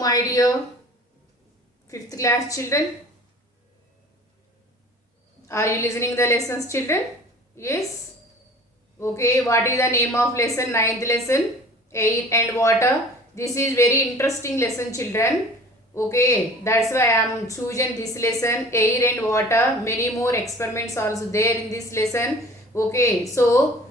my dear 5th class children. Are you listening the lessons, children? Yes. Okay, what is the name of lesson? 9th lesson, air and water. This is very interesting lesson, children. Okay, that's why I am choosing this lesson, air and water. Many more experiments also there in this lesson. Okay, so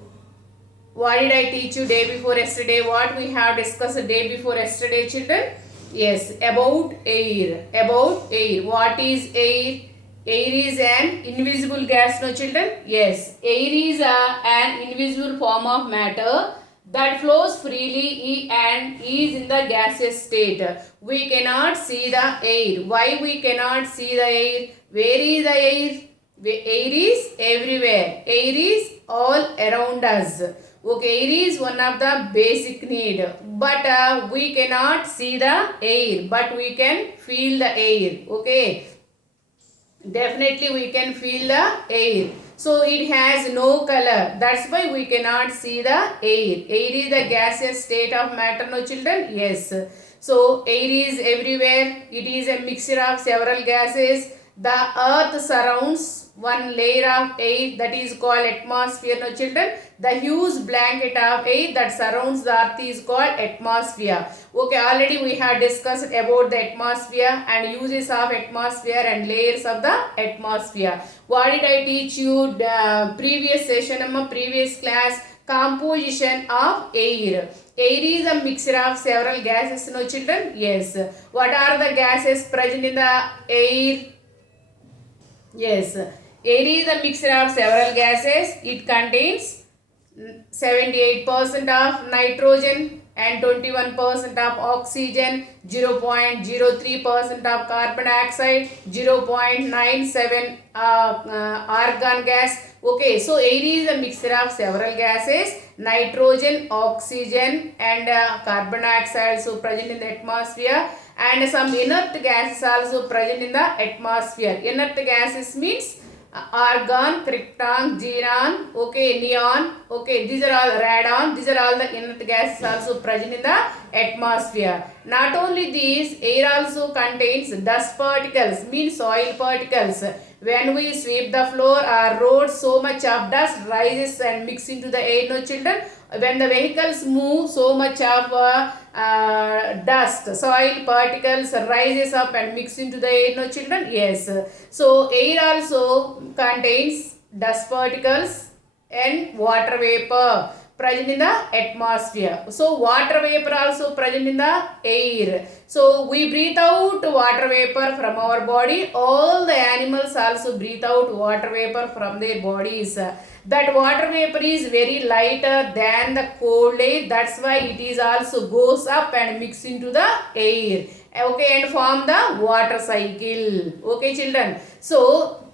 what did I teach you day before yesterday? What we have discussed the day before yesterday, children? Yes, about air. About air. What is air? Air is an invisible gas, no children? Yes, air is an invisible form of matter that flows freely and is in the gaseous state. We cannot see the air. Why we cannot see the air? Where is the air? Air is everywhere. Air is all around us. Okay, air is one of the basic need, but we cannot see the air, but we can feel the air. Okay, definitely we can feel the air. So it has no color. That's why we cannot see the air. Air is the gaseous state of matter, no children? Yes. So air is everywhere. It is a mixture of several gases. The earth surrounds one layer of air that is called atmosphere, no children. The huge blanket of air that surrounds the earth is called atmosphere. Okay, already we have discussed about the atmosphere and uses of atmosphere and layers of the atmosphere. What did I teach you the previous session, previous class? Composition of air. Air is a mixture of several gases, no children? Yes. What are the gases present in the air? Yes, air is a mixture of several gases. It contains 78% of nitrogen and 21% of oxygen, 0.03% of carbon dioxide, 0.97 argon gas. Okay, so air is a mixture of several gases, nitrogen, oxygen and carbon dioxide also present in the atmosphere, and some inert gases also present in the atmosphere. Inert gases means argon, krypton, xenon, okay, neon, okay, these are all radon, these are all the inert gases also present in the atmosphere. Not only these, air also contains dust particles, means soil particles. When we sweep the floor or road, so much of dust rises and mix into the air, no children? When the vehicles move, so much of dust, soil particles rises up and mix into the air, no children? Yes. So air also contains dust particles and water vapor present in the atmosphere. So water vapor also present in the air. So we breathe out water vapor from our body. All the animals also breathe out water vapor from their bodies. That water vapor is very lighter than the cold air. That's why it is also goes up and mix into the air. Okay, and form the water cycle. Okay, children. So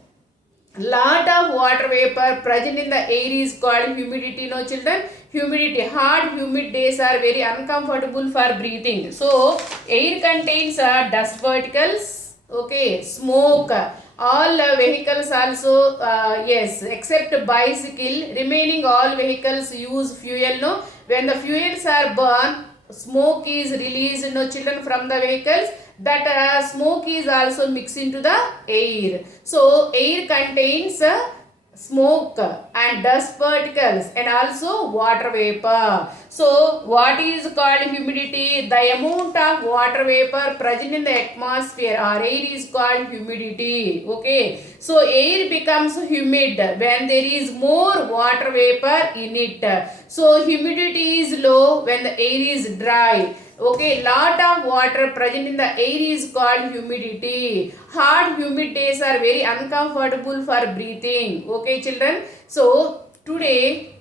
lot of water vapor present in the air is called humidity, no children? Humidity. Hot humid days are very uncomfortable for breathing. So air contains dust particles, okay, smoke. All vehicles also, yes, except bicycle, remaining all vehicles use fuel, no? When the fuels are burned, smoke is released, no children, from the vehicles. That smoke is also mixed into the air. So air contains smoke and dust particles and also water vapor. So what is called humidity? The amount of water vapor present in the atmosphere or air is called humidity. Okay, so air becomes humid when there is more water vapor in it. So humidity is low when the air is dry. Okay, lot of water present in the air is called humidity. Hot humid days are very uncomfortable for breathing. Okay, children. So today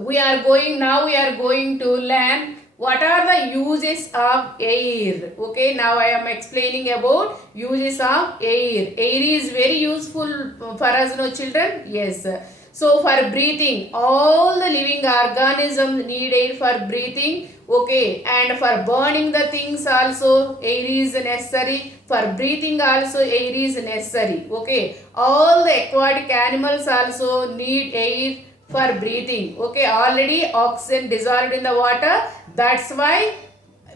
we are going to learn what are the uses of air. Okay, now I am explaining about uses of air. Air is very useful for us, no children? Yes. So for breathing, all the living organisms need air for breathing. Okay, and for burning the things also air is necessary. For breathing also air is necessary. Okay, all the aquatic animals also need air for breathing. Okay, already oxygen dissolved in the water. That's why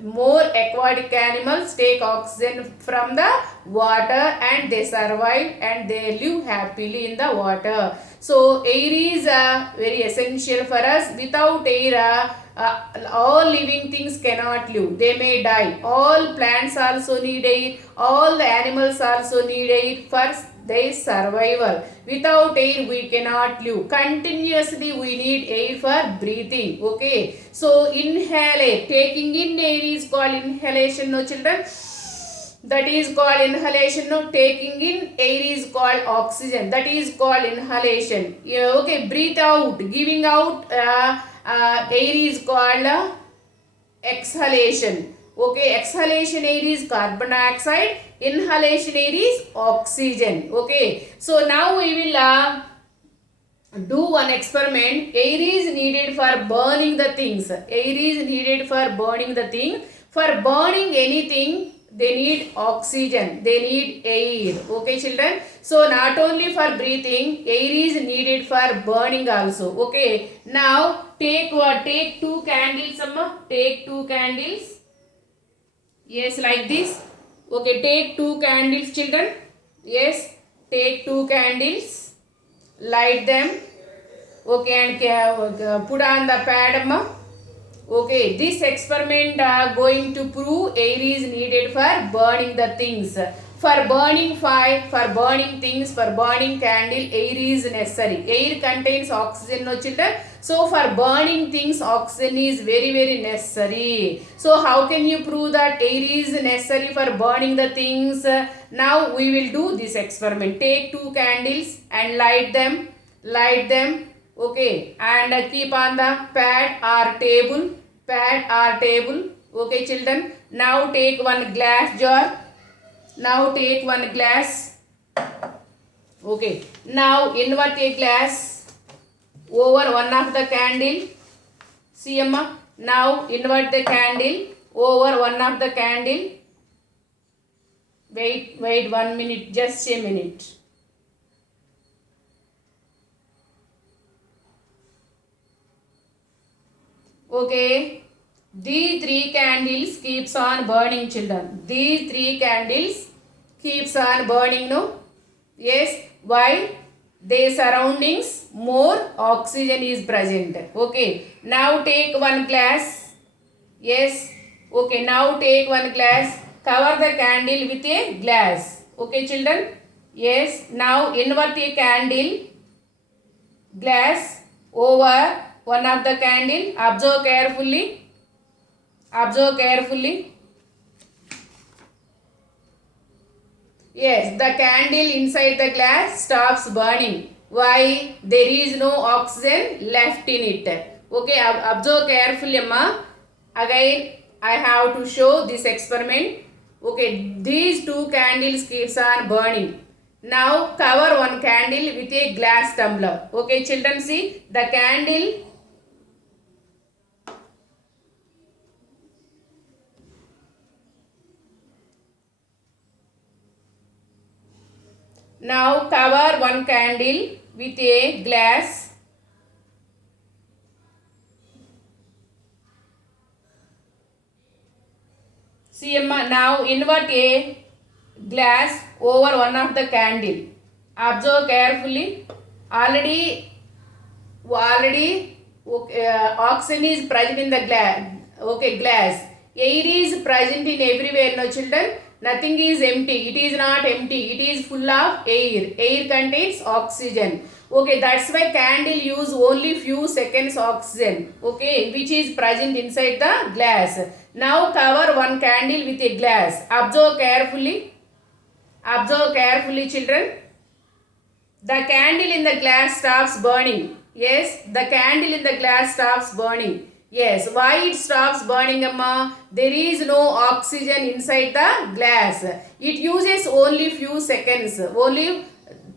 more aquatic animals take oxygen from the water and they survive and they live happily in the water. So air is very essential for us. Without air, all living things cannot live. They may die. All plants also need air. All the animals also need air for their survival. Without air, we cannot live. Continuously, we need air for breathing. Okay. So inhale air. Taking in air is called inhalation. No, children. That is called inhalation. No, taking in air is called oxygen. That is called inhalation. Yeah, okay, breathe out. Giving out air is called exhalation. Okay, exhalation air is carbon dioxide. Inhalation air is oxygen. Okay, so now we will do one experiment. Air is needed for burning the things. Air is needed for burning the thing. For burning anything, they need oxygen, they need air. Okay, children. So not only for breathing, air is needed for burning also. Okay. Now take what? Take two candles, Amma. Take two candles. Yes, like this. Okay, take two candles, children. Yes, take two candles. Light them. Okay, and put on the pad, Amma. Okay, this experiment going to prove air is needed for burning the things. For burning fire, for burning things, for burning candle, air is necessary. Air contains oxygen, no children. So for burning things, oxygen is very necessary. So how can you prove that air is necessary for burning the things? Now we will do this experiment. Take two candles and light them. Light them. Okay, and keep on the pad or table. Pad or table. Okay, children. Now take one glass jar. Now take one glass. Okay. Now invert a glass over one of the candle. See, Amma. Now invert the candle over one of the candle. Wait 1 minute. Just a minute. Okay, these three candles keeps on burning, children. These three candles keeps on burning, no? Yes, why? Their surroundings more oxygen is present. Okay, now take one glass. Yes, okay, now take one glass. Cover the candle with a glass. Okay, children? Yes, now invert a candle glass over one of the candle. Observe carefully. Observe carefully. Yes, the candle inside the glass stops burning. Why? There is no oxygen left in it. Okay, observe carefully, Amma. Again, I have to show this experiment. Okay, these two candles keeps on burning. Now cover one candle with a glass tumbler. Okay, children, see the candle. Now cover one candle with a glass. See, now invert a glass over one of the candle. Observe carefully. Already oxygen is present in the glass. Okay, glass. Air is present in everywhere, no children. Nothing is empty. It is not empty. It is full of air. Air contains oxygen. Okay, that's why candle use only few seconds oxygen. Okay, which is present inside the glass. Now cover one candle with a glass. Observe carefully. Observe carefully, children. The candle in the glass stops burning. Yes, the candle in the glass stops burning. Yes, why it stops burning, Amma? There is no oxygen inside the glass. It uses only few seconds, only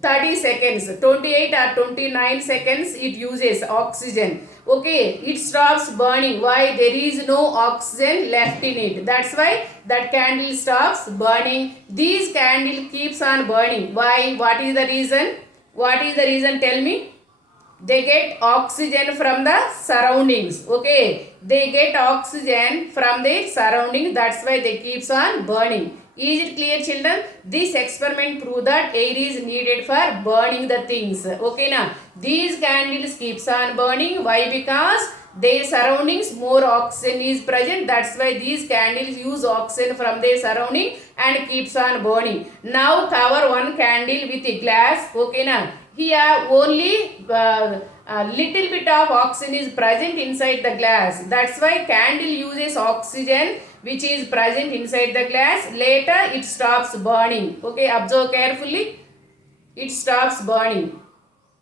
30 seconds, 28 or 29 seconds it uses oxygen. Okay, it stops burning. Why? There is no oxygen left in it. That's why that candle stops burning. This candle keeps on burning. Why? What is the reason? What is the reason? Tell me. They get oxygen from the surroundings. Okay, they get oxygen from the surrounding. That's why they keeps on burning. Is it clear, children? This experiment prove that air is needed for burning the things. Okay, now these candles keeps on burning. Why? Because their surroundings more oxygen is present. That's why these candles use oxygen from their surrounding and keeps on burning. Now cover one candle with a glass. Okay, now here only a little bit of oxygen is present inside the glass. That's why candle uses oxygen which is present inside the glass. Later it stops burning. Okay, observe carefully. It stops burning.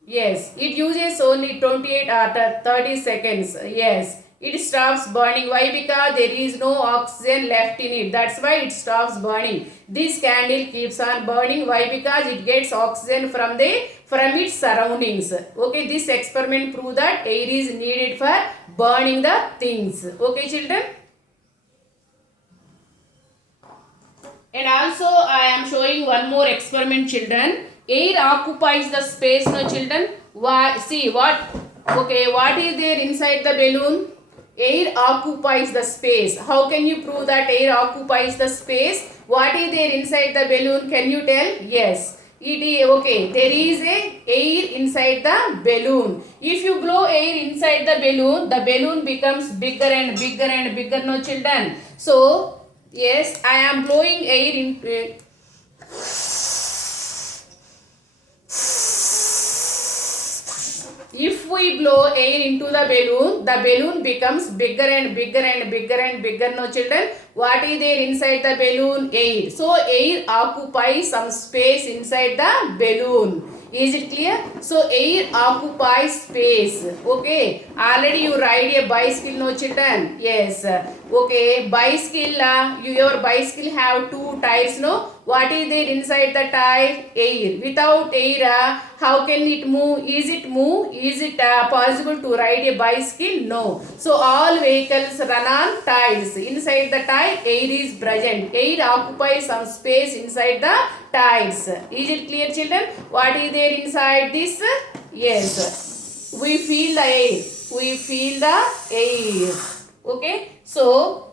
Yes, it uses only 28 or 30 seconds. Yes, it stops burning. Why? Because there is no oxygen left in it. That's why it stops burning. This candle keeps on burning. Why? Because it gets oxygen from its surroundings. Okay, this experiment proves that air is needed for burning the things. Okay, children. And also I am showing one more experiment, children. Air occupies the space, no children. Why? See what? Okay, what is there inside the balloon? Air occupies the space. How can you prove that air occupies the space? What is there inside the balloon? Can you tell? Yes. It is okay. There is a air inside the balloon. If you blow air inside the balloon becomes bigger and bigger and bigger, no children. So yes, I am blowing air in. If we blow air into the balloon becomes bigger and bigger and bigger and bigger, no children. What is there inside the balloon? Air. So air occupies some space inside the balloon. Is it clear? So air occupies space. Okay. Already you ride a bicycle, no children? Yes. Okay. Bicycle. Your bicycle have two tires, no? What is there inside the tire? Air. Without air, how can it move? Is it move? Is it possible to ride a bicycle? No. So all vehicles run on tires. Inside the tire, air is present. Air occupies some space inside the tires. Is it clear, children? What is there inside this? Yes. We feel the air. We feel the air. Okay. So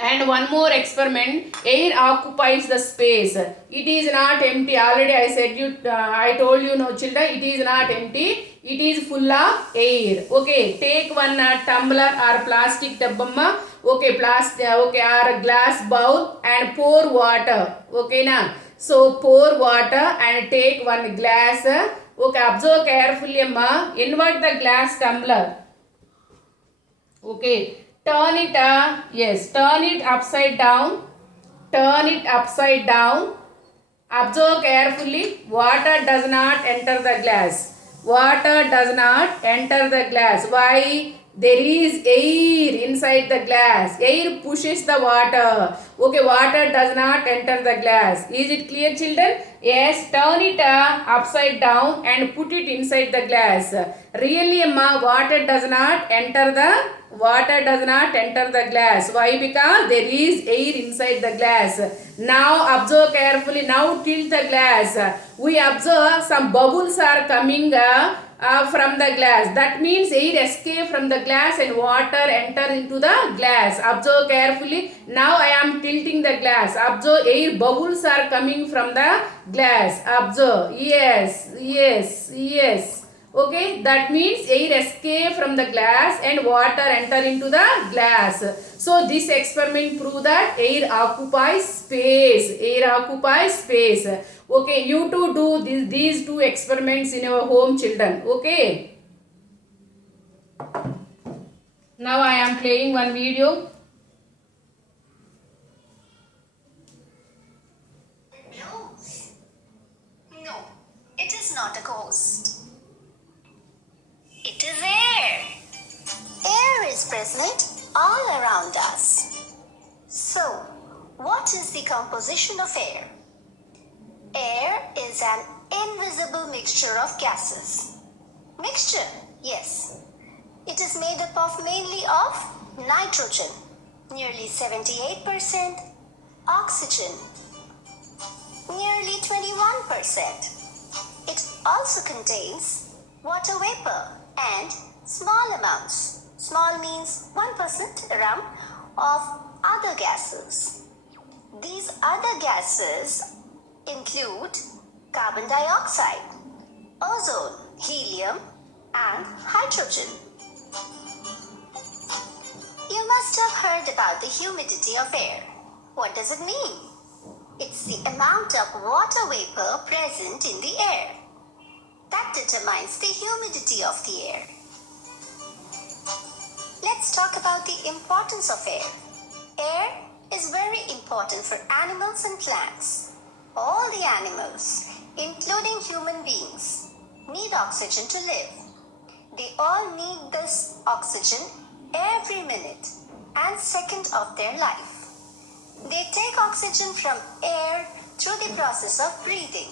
and one more experiment, air occupies the space. It is not empty. Already I told you, no children, it is not empty. It is full of air. Okay, take one tumbler or plastic dabbamma. Okay, okay, or glass bowl and pour water. Okay, na. So pour water and take one glass. Okay, observe carefully, amma. Invert the glass tumbler. Okay. Turn it, turn it upside down. Turn it upside down. Observe carefully. Water does not enter the glass. Water does not enter the glass. Why? There is air inside the glass. Air pushes the water. Okay, water does not enter the glass. Is it clear, children? Yes, turn it upside down and put it inside the glass. Really, amma, water does not enter the glass. Why? Because there is air inside the glass. Now observe carefully. Now tilt the glass. We observe some bubbles are coming from the glass. That means air escape from the glass and water enter into the glass. Observe carefully. Now I am tilting the glass. Observe air bubbles are coming from the glass. Observe. Yes, yes, yes. Okay, that means air escape from the glass and water enter into the glass. So this experiment proves that air occupies space. Air occupies space. Okay, you too do these two experiments in your home, children. Okay. Now I am playing one video. No, it is not a ghost. It is air. Air is present all around us. So, what is the composition of air? Air is an invisible mixture of gases. Mixture, yes. It is made up of mainly of nitrogen, nearly 78%, oxygen, nearly 21%. It also contains water vapor, and small amounts, small means 1% around, of other gases. These other gases include carbon dioxide, ozone, helium, and hydrogen. You must have heard about the humidity of air. What does it mean? It's the amount of water vapor present in the air. That determines the humidity of the air. Let's talk about the importance of air. Air is very important for animals and plants. All the animals, including human beings, need oxygen to live. They all need this oxygen every minute and second of their life. They take oxygen from air through the process of breathing.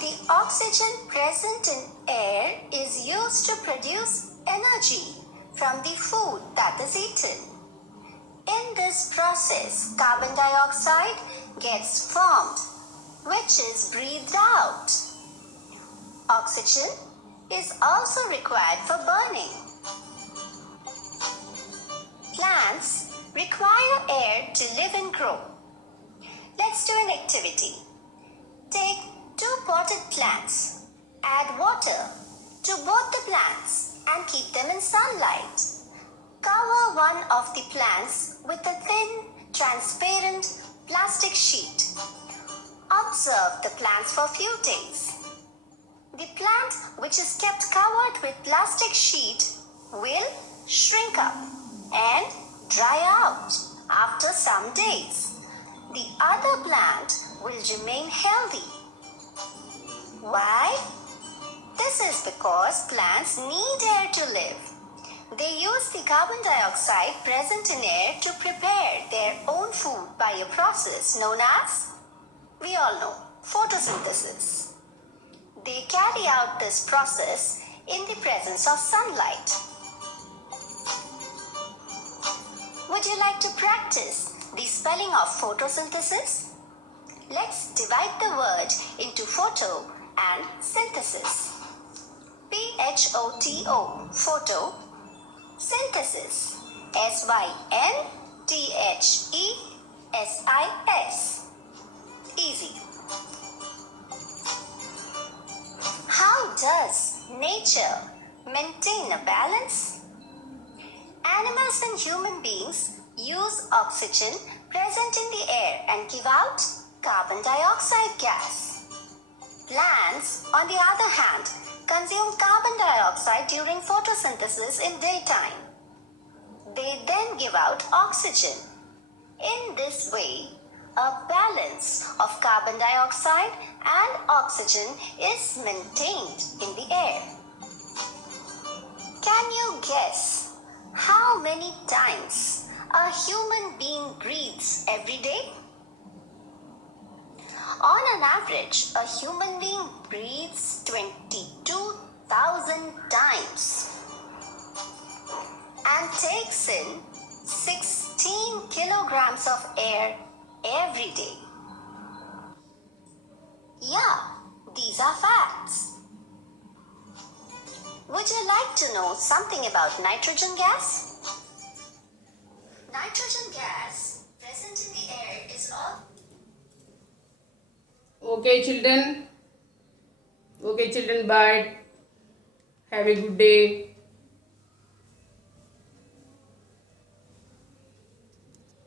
The oxygen present in air is used to produce energy from the food that is eaten. In this process, carbon dioxide gets formed, which is breathed out. Oxygen is also required for burning. Plants require air to live and grow. Let's do an activity. Take 2 potted plants. Add water to both the plants and keep them in sunlight. Cover one of the plants with a thin, transparent plastic sheet. Observe the plants for a few days. The plant which is kept covered with plastic sheet will shrink up and dry out after some days. The other plant will remain healthy. Why? This is because plants need air to live. They use the carbon dioxide present in air to prepare their own food by a process known as, we all know, photosynthesis. They carry out this process in the presence of sunlight. Would you like to practice the spelling of photosynthesis? Let's divide the word into photo and synthesis. P-H-O-T-O, photo, synthesis, S-Y-N-T-H-E-S-I-S. Easy. How does nature maintain a balance? Animals and human beings use oxygen present in the air and give out carbon dioxide gas. Plants, on the other hand, consume carbon dioxide during photosynthesis in daytime. They then give out oxygen. In this way, a balance of carbon dioxide and oxygen is maintained in the air. Can you guess how many times a human being breathes every day? On an average, a human being breathes 22,000 times and takes in 16 kilograms of air every day. Yeah, these are facts. Would you like to know something about nitrogen gas? Nitrogen gas present in the air is all. Okay, children. Okay, children, bye. Have a good day.